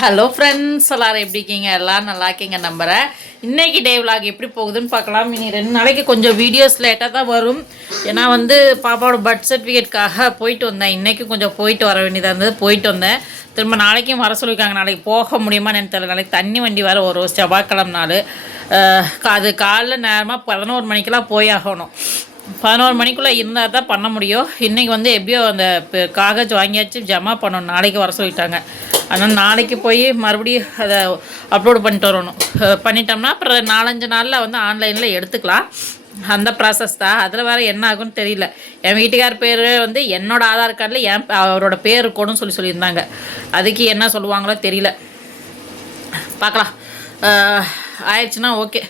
Hello friends எல்லாரும் எப்படி இருக்கீங்க? எல்லாரும் நல்லா இருக்கீங்க நம்புகிறேன் இன்றைக்கி டே விளாக் எப்படி போகுதுன்னு பார்க்கலாம். இனி ரெண்டு நாளைக்கு கொஞ்சம் வீடியோஸ் லேட்டாக தான் வரும். ஏன்னா வந்து பாப்பாவோட பர்த் சர்டிஃபிகேட்காக போயிட்டு வந்தேன். இன்றைக்கும் கொஞ்சம் போயிட்டு வர வேண்டியதாக இருந்தது. போயிட்டு வந்தேன். திரும்ப நாளைக்கும் வர சொல்லியிருக்காங்க. நாளைக்கு போக முடியுமா தெரியல. நாளைக்கு தண்ணி வண்டி வர ஒரு செவ்வாய்க்கிழமை நாள். அது காலைல நேரமாக பதினோரு மணிக்கெல்லாம் போய் ஆகணும். பதினோரு மணிக்குள்ளே இருந்தால் தான் பண்ண முடியும். இன்றைக்கி வந்து எப்படியோ அந்த காகஜ் வாங்கியாச்சு. ஜமா பண்ணணும். நாளைக்கு வர சொல்லிட்டாங்க. அதனால் நாளைக்கு போய் மறுபடியும் அதை அப்லோடு பண்ணிட்டு வரணும். பண்ணிட்டோம்னா அப்புறம் நாலஞ்சு நாளில் வந்து ஆன்லைனில் எடுத்துக்கலாம். அந்த ப்ராசஸ் தான். அதில் வேறு என்ன ஆகும்னு தெரியல. என் வீட்டுக்கார் பேர் வந்து என்னோட ஆதார் கார்டில் என் அவரோட பேர் இருக்கணும்னு சொல்லி சொல்லியிருந்தாங்க. அதுக்கு என்ன சொல்லுவாங்களோ தெரியல. பார்க்கலாம். ஆயிடுச்சுன்னா ஓகே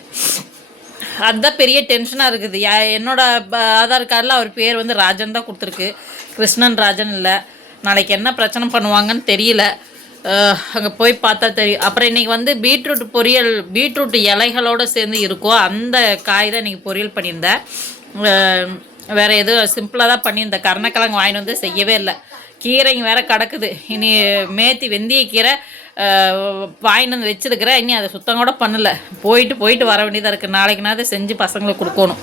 அதுதான் பெரிய டென்ஷனாக இருக்குது. என்னோட ப- ஆதார் கார்டில் அவர் பேர் வந்து ராஜன் தான் கொடுத்துருக்கு. கிருஷ்ணன் ராஜன் இல்லை. நாளைக்கு என்ன பிரச்சனை பண்ணுவாங்கன்னு தெரியல. அங்கே போய் பார்த்தா தெரியும். அப்புறம் இன்றைக்கி வந்து பீட்ரூட் பொரியல் பீட்ரூட் இலைகளோடு சேர்ந்து இருக்கோ அந்த காய் தான் இன்றைக்கி பொரியல் பண்ணியிருந்தேன். வேறு எதுவும் சிம்பிளாக தான் பண்ணியிருந்தேன். கருணக்கிழங்கு வாங்கிட்டு வந்து செய்யவே இல்லை. கீரைங்க வேற கிடக்குது. இனி மேத்தி வெந்தய கீரை வாங்கிட்டு வந்து வச்சிருக்கிறேன். இனி அதை சுத்தம் கூட பண்ணலை. போயிட்டு போயிட்டு வர வேண்டியதாக இருக்குது நாளைக்குனாவது செஞ்சு பசங்களுக்கு கொடுக்கணும்.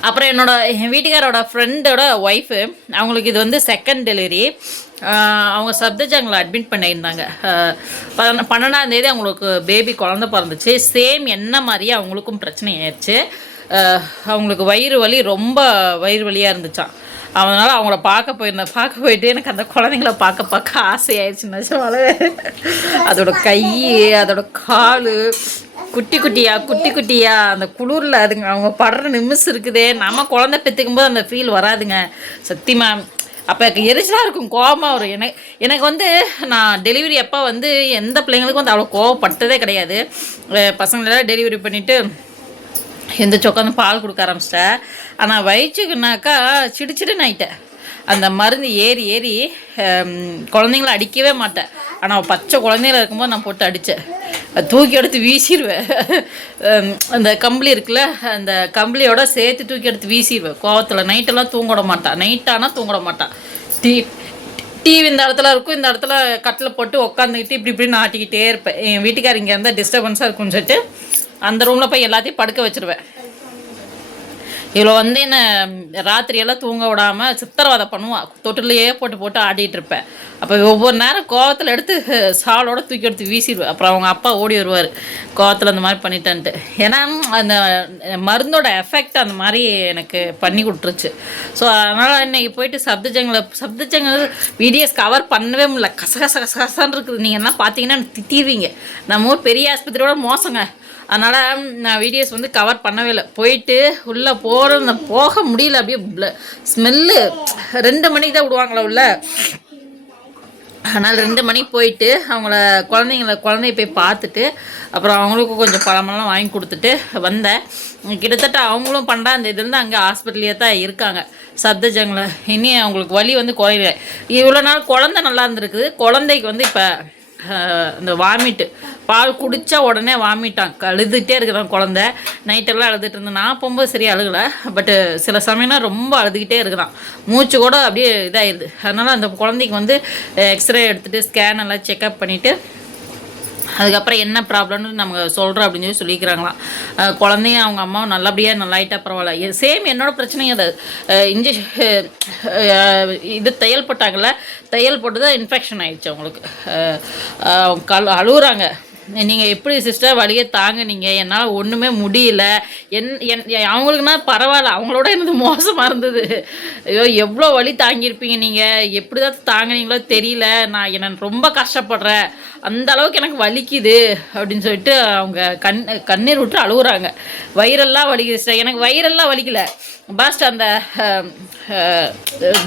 அப்புறம் என்னோட என் வீட்டுக்காரோட ஃப்ரெண்டோட ஒய்ஃபு அவங்களுக்கு இது வந்து செகண்ட் டெலிவரி அவங்க சப்தஜாங்கில் அட்மிட் பண்ணியிருந்தாங்க. அஹ், பன்னெண்டாம் தேதி அவங்களுக்கு பேபி குழந்த பிறந்துச்சு. சேம் என்ன மாதிரியே அவங்களுக்கும் பிரச்சனை ஆயிடுச்சு. அவங்களுக்கு வயிறு வலி ரொம்ப வயிறு வலியாக இருந்துச்சான் அதனால் அவங்கள பார்க்க போயிருந்தேன். பார்க்க போயிட்டு எனக்கு அந்த குழந்தைங்கள பார்க்க பார்க்க ஆசையாயிருச்சு நிஜமாலே அதோட கை அதோட கால் குட்டி குட்டியா குட்டி குட்டியா அந்த குளிரில் அதுங்க அவங்க படுற நிமிஸ் இருக்குதே. நம்ம குழந்தை பெற்றுக்கும் போது அந்த ஃபீல் வராதுங்க. சத்தியமா அப்போ எனக்கு எரிச்சலாக இருக்கும். கோபமாக வரும். எனக்கு எனக்கு வந்து நான் டெலிவரி அப்போ வந்து எந்த பிள்ளைங்களுக்கும் வந்து அவ்வளோ கோவப்பட்டதே கிடையாது. பசங்களெல்லாம் டெலிவரி பண்ணிவிட்டு எந்திரிச்சு உட்காந்து பால் கொடுக்க ஆரம்பிச்சிட்டேன் ஆனால் வயிற்றுக்குனாக்கா சிடிச்சிட்டு ஆயிட்டேன் அந்த மருந்து ஏறி ஏறி குழந்தைங்கள அடிக்கவே மாட்டேன் ஆனால் பச்சை குழந்தைங்கள இருக்கும்போது நான் போட்டு அடித்தேன் தூக்கி எடுத்து வீசிடுவேன் அந்த கம்பளி இருக்குல்ல அந்த கம்பளியோட சேர்த்து தூக்கி எடுத்து வீசிடுவேன் கோவத்தில் நைட்டெல்லாம் தூங்கிட மாட்டான் நைட்டானால் தூங்கிட மாட்டான் டீ டிவி இந்த இடத்துல இருக்கும் இந்த இடத்துல கட்டில் போட்டு உட்காந்துக்கிட்டு இப்படி இப்படி ஆட்டிக்கிட்டே இருப்பேன் என் வீட்டுக்காரங்க இருந்தால் டிஸ்டர்பன்ஸாக இருக்கும்னு சொல்லிட்டு அந்த ரூமில் போய் எல்லாத்தையும் படுக்க வச்சுருவேன். இவ்வளோ வந்து என்ன ராத்திரியெல்லாம் தூங்க விடாமல் சித்திரவதை பண்ணுவான் தொட்டிலையே போட்டு போட்டு ஆடிட்டு இருப்பேன். அப்போ ஒவ்வொரு நேரம் கோவத்தில் எடுத்து சாலோட தூக்கி எடுத்து வீசிடுவேன். அப்புறம் அவங்க அப்பா ஓடி வருவார். கோவத்தில் அந்த மாதிரி பண்ணிட்டேன்ட்டு. ஏன்னா அந்த மருந்தோட எஃபெக்ட் அந்த மாதிரி எனக்கு பண்ணி கொடுத்துருச்சு. ஸோ அதனால் இன்றைக்கி போயிட்டு சப்தஜங்களை சப்தஜங்கள் வீடியோஸ் கவர் பண்ணவே முடியல. கசகச கசகசான்னு இருக்குது. நீங்கள் என்ன பார்த்தீங்கன்னா திட்டிடுவீங்க நம்ம ஊர் பெரிய ஆஸ்பத்திரியோட மோசங்க. அதனால் நான் வீடியோஸ் வந்து கவர் பண்ணவே இல்லை. போயிட்டு உள்ளே போகிற போக முடியல அப்படியே ஸ்மெல்லு ரெண்டு மணிக்கு தான் விடுவாங்களா உள்ள. அதனால் ரெண்டு மணிக்கு போயிட்டு அவங்கள குழந்தைங்கள குழந்தைய போய் பார்த்துட்டு அப்புறம் அவங்களுக்கும் கொஞ்சம் பழமெல்லாம் வாங்கி கொடுத்துட்டு வந்தேன். கிட்டத்தட்ட அவங்களும் பண்ணுற அந்த இதுலேருந்து அங்கே ஹாஸ்பிட்டல்லையே தான் இருக்காங்க. சப்தஜங்களை இனி அவங்களுக்கு வழி வந்து குறையில. இவ்வளோ நாள் குழந்தை நல்லா இருந்திருக்குது. குழந்தைக்கு வந்து இப்போ இந்த வாமிட்டு பால் குடித்தா உடனே வாமிட்டான் அழுதுகிட்டே இருக்கிறான் குழந்த. நைட்டெல்லாம் அழுதுட்டு இருந்தேன். நான் போகும்போது சரியாக அழுகலை. பட்டு சில சமயம்னா ரொம்ப அழுதுகிட்டே இருக்கிறான். மூச்சு கூட அப்படியே இதாகிடுது அதனால் அந்த குழந்தைக்கு வந்து எக்ஸ்ரே எடுத்துகிட்டு ஸ்கேன் எல்லாம் செக்அப் பண்ணிவிட்டு அதுக்கப்புறம் என்ன ப்ராப்ளம்னு நம்ம சொல்கிறோம் அப்படின்னு சொல்லி சொல்லிக்கிறாங்களாம். குழந்தையும் அவங்க அம்மாவும் நல்லபடியாக நல்லாயிட்டா பரவாயில்ல. சேம் என்னோட பிரச்சனையும் அது. இன்ஜெக்ஷன் இது தையல் போட்டாங்கல்ல தையல் போட்டு தான் இன்ஃபெக்ஷன் ஆயிடுச்சு அவங்களுக்கு. கல் அழுகுறாங்க. நீங்கள் எப்படி சிஸ்டர் வழியை தாங்குனீங்க? என்னால் ஒன்றுமே முடியல. என் என் அவங்களுக்குனா பரவாயில்ல. அவங்களோட எனக்கு மோசமாக இருந்தது. ஐயோ எவ்வளோ வலி தாங்கியிருப்பீங்க நீங்கள் எப்படி தான் தாங்குனீங்களோ தெரியல. நான் என்ன ரொம்ப கஷ்டப்படுறேன். அந்த அளவுக்கு எனக்கு வலிக்குது அப்படின்னு சொல்லிட்டு அவங்க கண் கண்ணீர் விட்டு அழுகுறாங்க. வயிறெல்லாம் வலிக்குது சிஸ்டர் எனக்கு வயிறெல்லாம் வலிக்கல. பாஸ்ட் அந்த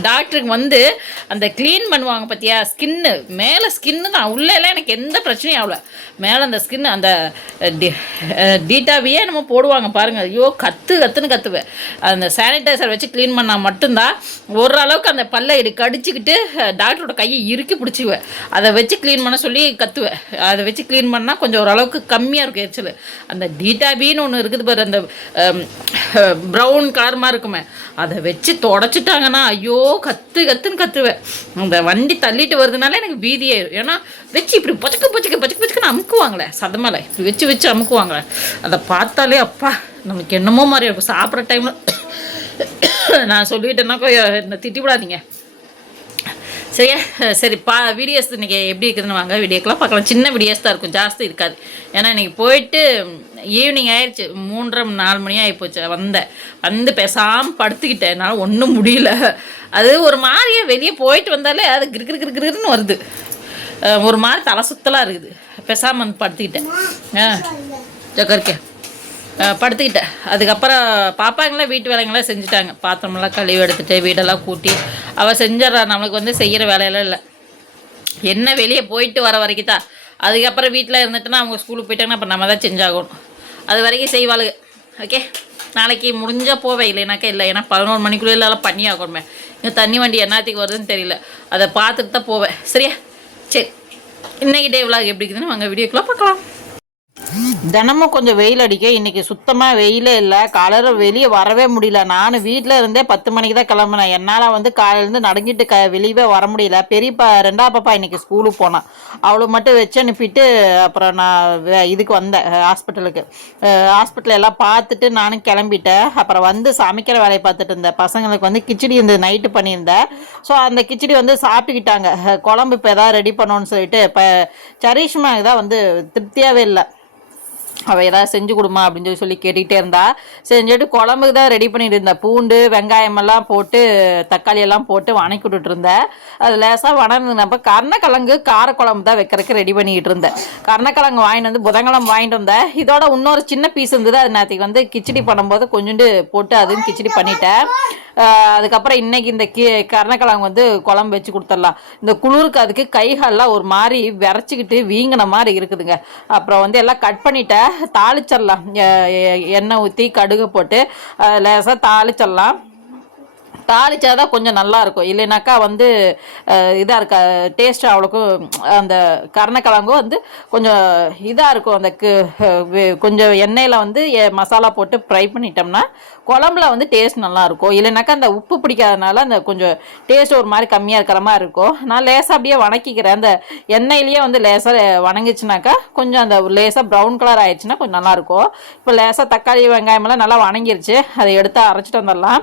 டாக்டருக்கு வந்து அந்த க்ளீன் பண்ணுவாங்க பார்த்தியா ஸ்கின்னு மேலே ஸ்கின்னு தான். உள்ளேலாம் எனக்கு எந்த பிரச்சனையும் ஆகல. மேலே அந்த ஸ்கின் அந்த டீட்டாவியே நம்ம போடுவாங்க பாருங்கள் ஐயோ கத்து கத்துன்னு கத்துவேன். அந்த சானிடைசர் வச்சு க்ளீன் பண்ணால் மட்டும்தான் ஓரளவுக்கு அந்த பல்லை இடி கடிச்சிக்கிட்டு டாக்டரோட கையை இறுக்கி பிடிச்சிக்குவேன். அதை வச்சு க்ளீன் பண்ண சொல்லி கத்துவேன். அதை வச்சு க்ளீன் பண்ணால் கொஞ்சம் ஓரளவுக்கு கம்மியாக இருக்கும் எரிச்சல். அந்த டீட்டாபின்னு ஒன்று இருக்குது பாரு அந்த ப்ரௌன் கலர் மாதிரி இருக்குமே. அதை வச்சு தொடச்சிட்டாங்கன்னா ஐயோ கத்து கத்துன்னு கத்துவேன். அந்த வண்டி தள்ளிட்டு வருதுனால எனக்கு பீதியாயிரும் ஏன்னா வச்சு இப்படி பச்சக்கு பச்சக்கு பச்சக்கு பச்சக்குன்னு அமுக்குவாங்களே சதமலை. இப்படி வச்சு வச்சு அமுக்குவாங்களே. அதை பார்த்தாலே அப்பா நமக்கு என்னமோ மாதிரி இருக்கும். சாப்பிட்ற டைமில் நான் சொல்லிட்டேன்னாக்கா என்ன திட்டி விடாதீங்க சரியா சரி பா வீடியோஸ் இன்றைக்கி எப்படி இருக்குதுன்னு வாங்க வீடியோக்கெலாம் பார்க்கலாம். சின்ன வீடியோஸ் தான் இருக்கும் ஜாஸ்தி இருக்காது. ஏன்னா இன்றைக்கி போயிட்டு ஈவினிங் ஆயிடுச்சு மூன்றரை நாலு மணி ஆகிப்போச்சு வந்தேன் வந்து. பேசாமல் படுத்துக்கிட்டேன் என்னால் ஒன்றும் முடியல. அது ஒரு மாதிரியே வெளியே போயிட்டு வந்தாலே அது கிரு கிரு கிரு கிருன்னு வருது. ஒரு மாதிரி தலை சுத்தலாக இருக்குது. பேசாமல் வந்து படுத்துக்கிட்டேன். ஆ ஜக்கருக்கே படுத்துக்கிட்டேன். அதுக்கப்புறம் பாப்பாங்களாம் வீட்டு வேலைங்களாம் செஞ்சுட்டாங்க. பாத்திரமெல்லாம் கழுவி எடுத்துகிட்டு வீடெல்லாம் கூட்டி அவள் செஞ்சிட்றா. நம்மளுக்கு வந்து செய்கிற வேலையெல்லாம் இல்லை. என்ன வெளியே போயிட்டு வர வரைக்கும் தான் அதுக்கப்புறம் வீட்டில் இருந்துட்டுனா அவங்க ஸ்கூலுக்கு போயிட்டாங்கன்னா அப்போ நம்ம தான் செஞ்சாகணும். அது வரைக்கும் செய்வாளுங்க ஓகே? நாளைக்கு முடிஞ்சால் போவேன் இல்லைனாக்கா இல்லை. ஏன்னா பதினோரு மணிக்குள்ளே எல்லாம் பண்ணி ஆகணுமே இங்கே தண்ணி வண்டி என்னத்துக்கு வருதுன்னு தெரியல. அதை பார்த்துட்டு தான் போவேன். சரியா? சரி. இன்னைக்கு டே விலாக் எப்படி இருக்குதுன்னு வாங்க. வீடியோக்குள்ளே பார்க்கலாம். தினமும் கொஞ்சம் வெயில் அடிக்க. இன்னைக்கு சுத்தமாக வெயிலே இல்லை. காலையில் வெளியே வரவே முடியல. நான் வீட்டில் இருந்தே பத்து மணிக்கு தான் கிளம்புனேன். என்னால் வந்து காலையிலேருந்து நடங்கிட்டு க வெளியவே வர முடியல. பெரியப்பா ரெண்டா பாப்பா இன்னைக்கு ஸ்கூலுக்கு போனான் அவளை மட்டும் வச்சு அனுப்பிட்டு அப்புறம் நான் வே- இதுக்கு வந்தேன் ஹாஸ்பிட்டலுக்கு. ஹாஸ்பிட்டல் எல்லாம் பார்த்துட்டு நானும் கிளம்பிட்டேன். அப்புறம் வந்து சமைக்கிற வேலையை பார்த்துட்டு இருந்தேன். பசங்களுக்கு வந்து கிச்சடி இந்த நைட்டு பண்ணியிருந்தேன். ஸோ அந்த கிச்சடி வந்து சாப்பிட்டுக்கிட்டாங்க. குழம்பு இப்போ எதாவது ரெடி பண்ணோன்னு சொல்லிட்டு இப்போ சரீஷ்மாக்கு தான் வந்து திருப்தியாகவே இல்லை. அவள் ஏதாவது செஞ்சு கொடுமா அப்படின்னு சொல்லி சொல்லி கேட்டுக்கிட்டே இருந்தா. செஞ்சுட்டு குழம்புக்கு தான் ரெடி பண்ணிட்டு இருந்தேன் பூண்டு வெங்காயமெல்லாம் போட்டு தக்காளி எல்லாம் போட்டு வணக்கி விட்டுட்டு இருந்தேன் அது லேசாக வணங்கினப்ப கர்ணக்கிழங்கு காரக்குழம்பு தான் வைக்கிறதுக்கு ரெடி பண்ணிக்கிட்டு இருந்தேன் கர்ணக்கிழங்கு வாங்கிட்டு வந்து புதன்கிழமை வாங்கிட்டு வந்தேன் இதோட இன்னொரு சின்ன பீஸ் இருந்தது. அது நேற்றுக்கு வந்து கிச்சடி பண்ணும்போது கொஞ்சோண்டு போட்டு அதுவும் கிச்சடி பண்ணிட்டேன். அதுக்கப்புறம் இன்னைக்கு இந்த கீ கருணக்கிழங்கு வந்து குழம்பு வச்சு கொடுத்துடலாம். இந்த குளிருக்கு அதுக்கு கைகால்லாம் ஒரு மாதிரி விரைச்சிக்கிட்டு வீங்கின மாதிரி இருக்குதுங்க. அப்புறம் வந்து எல்லாம் கட் பண்ணிட்டேன் தாளிச்சிடலாம். எண்ணெய் ஊற்றி கடுகு போட்டு லேசாக தாளிச்சிடலாம். தாளிச்சா தான் கொஞ்சம் நல்லா இருக்கும் இல்லைனாக்கா வந்து இதாக இருக்க டேஸ்ட் அவ்வளோக்கும் அந்த கருணக்கிழங்கும் வந்து கொஞ்சம் இதாக இருக்கும். அந்த கொஞ்சம் எண்ணெயில் வந்து மசாலா போட்டு ஃப்ரை பண்ணிட்டோம்னா குழம்புல வந்து டேஸ்ட் நல்லா இருக்கும் இல்லைனாக்கா அந்த உப்பு பிடிக்காதனால அந்த கொஞ்சம் டேஸ்ட் ஒரு மாதிரி கம்மியாக இருக்கிற மாதிரி இருக்கும். நான் லேசாக அப்படியே வணக்கிக்கிறேன். அந்த எண்ணெயிலேயே வந்து லேசாக வணங்கிச்சுனாக்கா கொஞ்சம் அந்த லேசாக ப்ரௌன் கலர் ஆயிடுச்சுன்னா கொஞ்சம் நல்லாயிருக்கும். இப்போ லேசாக தக்காளி வெங்காயமெல்லாம் நல்லா வணங்கிருச்சு. அதை எடுத்து அரைச்சிட்டு வந்துடலாம்.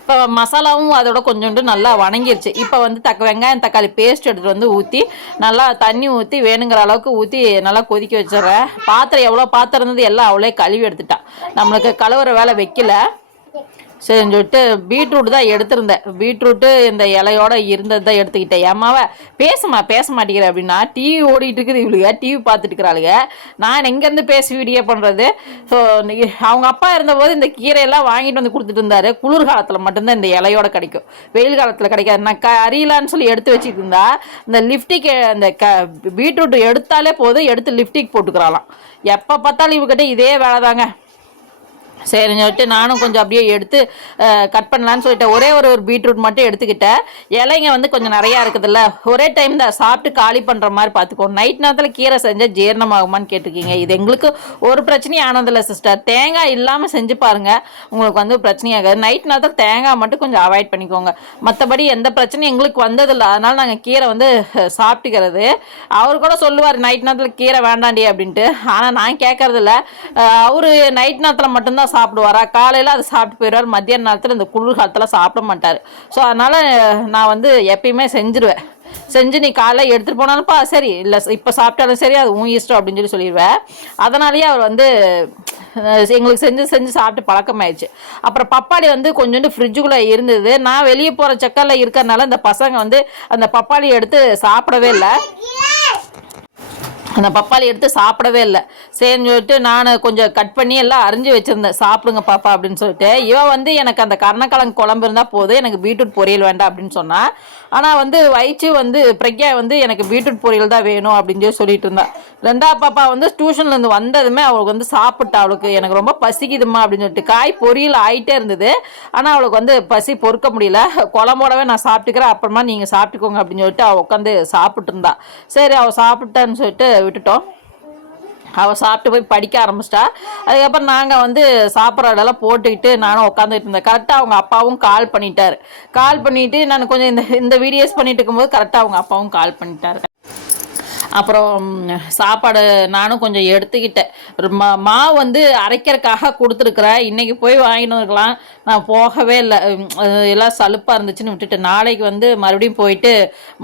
இப்போ மசாலாவும் அதோட கொஞ்சோண்டு நல்லா வணங்கிருச்சு. இப்போ வந்து தக்க வெங்காயம் தக்காளி பேஸ்ட் எடுத்துகிட்டு வந்து ஊற்றி நல்லா தண்ணி ஊற்றி வேணுங்கிற அளவுக்கு ஊற்றி நல்லா கொதிக்க வச்சிடுறேன். பாத்திரம் எவ்வளோ பாத்திரம் இருந்தது எல்லாம் அவளே கழுவி எடுத்துட்டா. நம்மளுக்கு கழுவுற வேலை வைக்கல. சரின்னு சொல்லிட்டு பீட்ரூட் தான் எடுத்திருந்தேன். பீட்ரூட்டு இந்த இலையோட இருந்தது தான் எடுத்துக்கிட்டேன். ஏமாவ பேசுமா பேச மாட்டேங்கிற அப்படின்னா டிவி ஓடிட்டு இருக்குது இவளுங்க டிவி பார்த்துட்டு இருக்கிறாளுங்க நான் எங்கேருந்து பேசி வீடியோ பண்ணுறது ஸோ அவங்க அப்பா இருந்தபோது இந்த கீரையெல்லாம் வாங்கிட்டு வந்து கொடுத்துட்டு இருந்தாரு. குளிர் காலத்தில் மட்டும்தான் இந்த இலையோட கிடைக்கும். வெயில் காலத்தில் கிடைக்காது. நான் க அறியலான்னு சொல்லி எடுத்து வச்சுட்டு இருந்தா இந்த லிப்டிக் அந்த க பீட்ரூட் எடுத்தாலே போதும் எடுத்து லிப்டிக் போட்டுக்கிறாளாம். எப்போ பார்த்தாலும் இவகிட்ட இதே வேலை தாங்க சரின்னு சொல்லிட்டு நானும் கொஞ்சம் அப்படியே எடுத்து கட் பண்ணலான்னு சொல்லிட்டேன் ஒரே ஒரு ஒரு பீட்ரூட் மட்டும் எடுத்துக்கிட்டேன். இலைங்க வந்து கொஞ்சம் நிறையா இருக்குதுல்ல. ஒரே டைம் தான் சாப்பிட்டு காலி பண்ணுற மாதிரி பார்த்துக்கோ நைட் நேரத்தில் கீரை செஞ்சால் ஜீரணமாகுமான்னு கேட்டிருக்கீங்க. இது எங்களுக்கு ஒரு பிரச்சனையும் ஆனதில்லை சிஸ்டர் தேங்காய் இல்லாமல் செஞ்சு பாருங்கள் உங்களுக்கு வந்து பிரச்சனையாகாது நைட் நேரத்தில் தேங்காய் மட்டும் கொஞ்சம் அவாய்ட் பண்ணிக்கோங்க. மற்றபடி எந்த பிரச்சனையும் எங்களுக்கு வந்ததில்லை. அதனால் நாங்கள் கீரை வந்து சாப்பிட்டுக்கிறது. அவர் கூட சொல்லுவார் நைட் நேரத்தில் கீரை வேண்டாண்டி அப்படின்ட்டு. ஆனால் நான் கேட்கறதில்ல. அவர் நைட் நேரத்தில் மட்டும்தான் சாப்பிடுவாரா? காலையில் அது சாப்பிட்டு போயிடுவார் மதிய நேரத்தில் இந்த குளிர் காலத்தில் சாப்பிட மாட்டார். ஸோ அதனால் நான் வந்து எப்பயுமே செஞ்சுருவேன். செஞ்சு நீ காலைல எடுத்துகிட்டு போனாலும்ப்பா சரி இல்லை இப்போ சாப்பிட்டாலும் சரி அது உன் இஷ்டம் அப்படின்னு சொல்லி சொல்லிடுவேன் அதனாலேயே அவர் வந்து எங்களுக்கு செஞ்சு செஞ்சு சாப்பிட்டு பழக்கமாயிடுச்சு. அப்புறம் பப்பாளி வந்து கொஞ்சோண்டு ஃப்ரிட்ஜுக்குள்ளே இருந்தது. நான் வெளியே போகிற சக்கரில் இருக்கிறனால இந்த பசங்க வந்து அந்த பப்பாளி எடுத்து சாப்பிடவே இல்லை. அந்த பப்பாளி எடுத்து சாப்பிடவே இல்லை. சரின்னு சொல்லிட்டு நான் கொஞ்சம் கட் பண்ணி எல்லாம் அரிஞ்சு வச்சுருந்தேன். சாப்பிடுங்க பாப்பா அப்படின்னு சொல்லிட்டு. இவன் வந்து எனக்கு அந்த கருணக்கிழங்கு குழம்பு இருந்தால் போதும். எனக்கு பீட்ரூட் பொரியல் வேண்டாம் அப்படின்னு சொன்னான் ஆனால் வந்து வயிற்று வந்து பிரக்யா வந்து எனக்கு பீட்ரூட் பொரியல் தான் வேணும் அப்படின்னு சொல்லி சொல்லிட்டு இருந்தான் ரெண்டா பாப்பா வந்து டியூஷன்லேருந்து வந்ததுமே அவளுக்கு வந்து சாப்பிட்டா. அவளுக்கு எனக்கு ரொம்ப பசிக்குதுமா அப்படின்னு சொல்லிட்டு. காய் பொரியல் ஆகிட்டே இருந்தது. ஆனால் அவளுக்கு வந்து பசி பொறுக்க முடியல. குழம்போடவே நான் சாப்பிட்டுக்கிறேன். அப்புறமா நீங்கள் சாப்பிட்டுக்கோங்க அப்படின்னு சொல்லிட்டு அவள் உட்காந்து சாப்பிட்டு இருந்தா. சரி அவள் சாப்பிட்டான்னு சொல்லிட்டு விட்டுட்டோம். அவள் சாப்பிட்டு போய் படிக்க ஆரம்பிச்சிட்டா. அதுக்கப்புறம் நாங்கள் வந்து சாப்பிட்ற இடம்லாம் போட்டுக்கிட்டு நானும் உட்காந்துட்டு இருந்தேன். கரெக்டாக அவங்க அப்பாவும் கால் பண்ணிட்டாரு. கால் பண்ணிவிட்டு நான் கொஞ்சம் இந்த இந்த வீடியோஸ் பண்ணிட்டு இருக்கும்போது கரெக்டாக அவங்க அப்பாவும் கால் பண்ணிட்டாரு. அப்புறம் சாப்பாடு நானும் கொஞ்சம் எடுத்துக்கிட்டேன். மா மாவு வந்து அரைக்கிறதுக்காக கொடுத்துருக்குறேன். இன்றைக்கி போய் வாங்கினு இருக்கலாம் நான் போகவே இல்லை. அது எல்லாம் சலுப்பாக இருந்துச்சுன்னு விட்டுட்டேன் நாளைக்கு வந்து மறுபடியும் போயிட்டு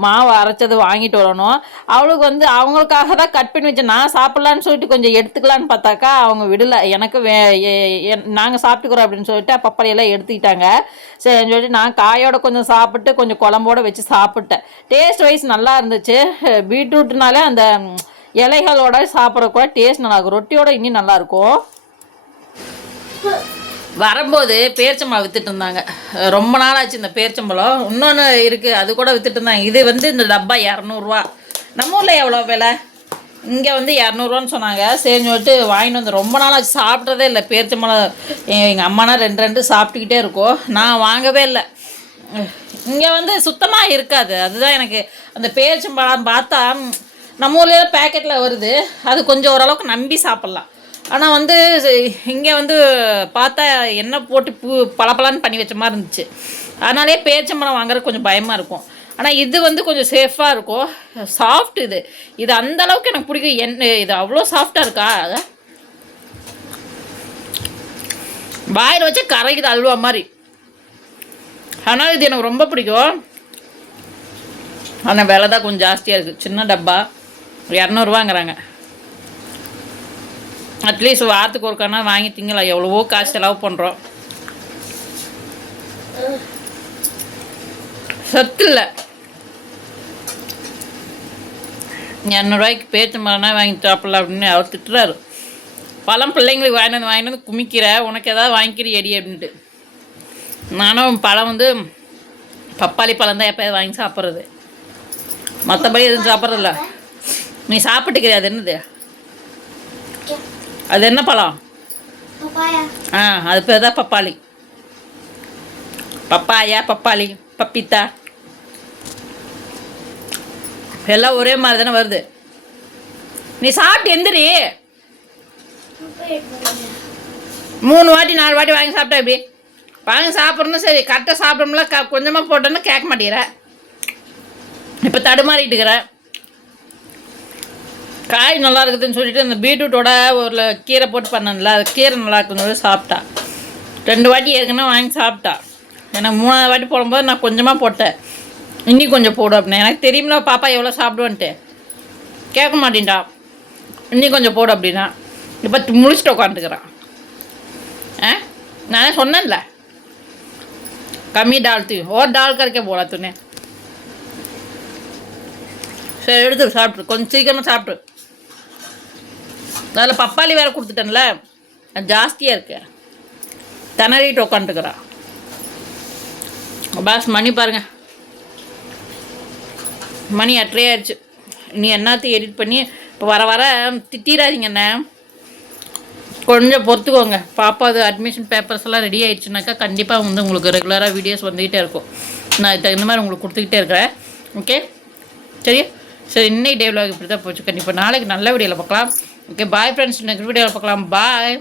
மாவு அரைச்சது வாங்கிட்டு வரணும். அவளுக்கு வந்து அவங்களுக்காக தான் கட் பண்ணி வச்சேன். நான் சாப்பிட்லான்னு சொல்லிட்டு கொஞ்சம் எடுத்துக்கலான்னு பார்த்தாக்கா அவங்க விடலை. எனக்கு வே நாங்கள் சாப்பிட்டுக்கிறோம் அப்படின்னு சொல்லிட்டு பப்பாளி எடுத்துக்கிட்டாங்க. சரின்னு சொல்லிட்டு நான் காயோட கொஞ்சம் சாப்பிட்டு கொஞ்சம் குழம்போட வச்சு சாப்பிட்டேன். டேஸ்ட் வைஸ் நல்லா இருந்துச்சு. பீட்ரூட்னால அந்த இலைகளோட சாப்பிட்ற கூட டேஸ்ட் நல்லா இருக்கும் ரொட்டியோட இன்னும் நல்லா இருக்கும் வரும்போது பேரிச்சம்பழம் வித்துட்டு இருந்தாங்க. ரொம்ப நாள் ஆச்சு இந்த பேரிச்சம்பழம். இன்னொன்று இருக்குது அது கூட வித்துட்டு இருந்தாங்க. இது வந்து இந்த டப்பா இரநூறுவா. நம்ம ஊரில் எவ்வளோ விலை? இங்கே வந்து இரநூறுவான்னு சொன்னாங்க. சரின்னு சொல்லிட்டு வாங்கிட்டு வந்து ரொம்ப நாள் ஆச்சு சாப்பிட்றதே இல்லை. பேரிச்சம்பழம் எங்கள் அம்மானா ரெண்டு ரெண்டு சாப்பிட்டுக்கிட்டே இருக்கோம். நான் வாங்கவே இல்லை. இங்கே வந்து சுத்தமாக இருக்காது. அதுதான் எனக்கு அந்த பேரிச்சம்பழம் பார்த்தா நம்ம ஊர்லேயே பேக்கெட்டில் வருது. அது கொஞ்சம் ஓரளவுக்கு நம்பி சாப்பிட்லாம். ஆனால் வந்து இங்கே வந்து பார்த்தா எண்ணெய் போட்டு பூ பளபளன்னு பண்ணி வச்ச மாதிரி இருந்துச்சு. அதனாலே பேச்சம்பழம் வாங்குறது கொஞ்சம் பயமாக இருக்கும். ஆனால் இது வந்து கொஞ்சம் சேஃபாக இருக்கும். சாஃப்ட் இது. இது அந்த அளவுக்கு எனக்கு பிடிக்கும். எண்ணெய் இது அவ்வளோ சாஃப்டாக இருக்கா? வாயில் வச்சு கரைக்குது அல்வா மாதிரி. ஆனால் இது எனக்கு ரொம்ப பிடிக்கும். ஆனால் விலை தான் கொஞ்சம் ஜாஸ்தியாக இருக்குது சின்ன டப்பா. இரநூறுவாங்கிறாங்க. அட்லீஸ்ட் வாரத்துக்கு ஒருக்கானா வாங்கி திங்கலாம் எவ்வளவோ காசு செலவு பண்ணுறோம் சத்து இல்லை. இரநூறுவாய்க்கு பேச்சு மரம் வாங்கி சாப்பிடலாம் அப்படின்னு அவர் திட்டுறாரு. பழம் பிள்ளைங்களுக்கு வாங்கிட்டு வந்து வாங்கிட்டு வந்து குமிக்கிற உனக்கு ஏதாவது வாங்கிக்கிற எடி அப்படின்ட்டு. நானும் பழம் வந்து பப்பாளி பழம் தான் எப்போயாவது வாங்கி சாப்பிட்றது. மற்றபடி எதுவும் சாப்பிட்றதில்ல. நீ சாப்பிட்டுக்கிறியா? அது என்னது? அது என்ன பழம். ஆ அது பேர் தான் பப்பாளி. பப்பாயா பப்பாளி பப்பித்தா. எல்லாம் ஒரே மாதிரி தானே வருது. நீ சாப்பிட்டு எந்திரி. மூணு வாட்டி நாலு வாட்டி வாங்கி சாப்பிட்டா எப்படி? வாங்கி சாப்பிட்றணும் சரி. கரெக்டாக சாப்பிடணும்ல க கொஞ்சமாக போட்டோன்னு கேட்க மாட்டேங்கிற. இப்போ தடுமாறிட்டு இருக்கிற. காய் நல்லா இருக்குதுன்னு சொல்லிட்டு அந்த பீட்ரூட்டோட ஒரு கீரை போட்டு பண்ணல அது கீரை நல்லா இருக்குன்னு சொல்லி சாப்பிட்டா. ரெண்டு வாட்டி ஏற்கனவே வாங்கி சாப்பிட்டா. எனக்கு மூணாவது வாட்டி போடும்போது நான் கொஞ்சமாக போட்டேன். இன்னி கொஞ்சம் போடு அப்படின்னு. எனக்கு தெரியுமில பாப்பா எவ்வளோ சாப்பிடுவேன்ட்டு. கேட்க மாட்டேன்டா இன்னி கொஞ்சம் போடு அப்படின்னா. இப்போ முழிச்சிட்டு உட்காந்துக்கிறான் ஆ? நானே சொன்னேன்ல. கம்மி டால் தூய் ஓ டால் கரைக்க போடா துணே. சரி எடுத்து சாப்பிட்ரு கொஞ்சம் சீக்கிரமாக சாப்பிட்ரு அதில் பப்பாளி வேறு கொடுத்துட்டேன்ல. ஜாஸ்தியாக இருக்கு. திணறிட்டு உட்காந்துக்கிறான் பாஸ் மணி பாருங்க. மணி அட்ரே ஆயிடுச்சு. நீ என்னத்தையும் எடிட் பண்ணி இப்போ வர வர திட்டிடாதீங்க கொஞ்சம் பொறுத்துக்கோங்க. பாப்பா அது அட்மிஷன் பேப்பர்ஸ் எல்லாம் ரெடி ஆயிடுச்சுனாக்கா கண்டிப்பாக வந்து உங்களுக்கு ரெகுலராக வீடியோஸ் வந்துக்கிட்டே இருக்கும். நான் இதுக்கு தகுந்த மாதிரி உங்களுக்கு கொடுத்துக்கிட்டே இருக்கிறேன். ஓகே சரியா? சரி இன்னைக்கு டே இப்படி தான் போச்சு. கண்டிப்பாக நாளைக்கு நல்ல வீடியோவில் பார்க்கலாம். ஓகே பாய் ஃப்ரெண்ட்ஸ் நெக்ஸ்ட் வீடியோவில் பார்க்கலாம் பாய்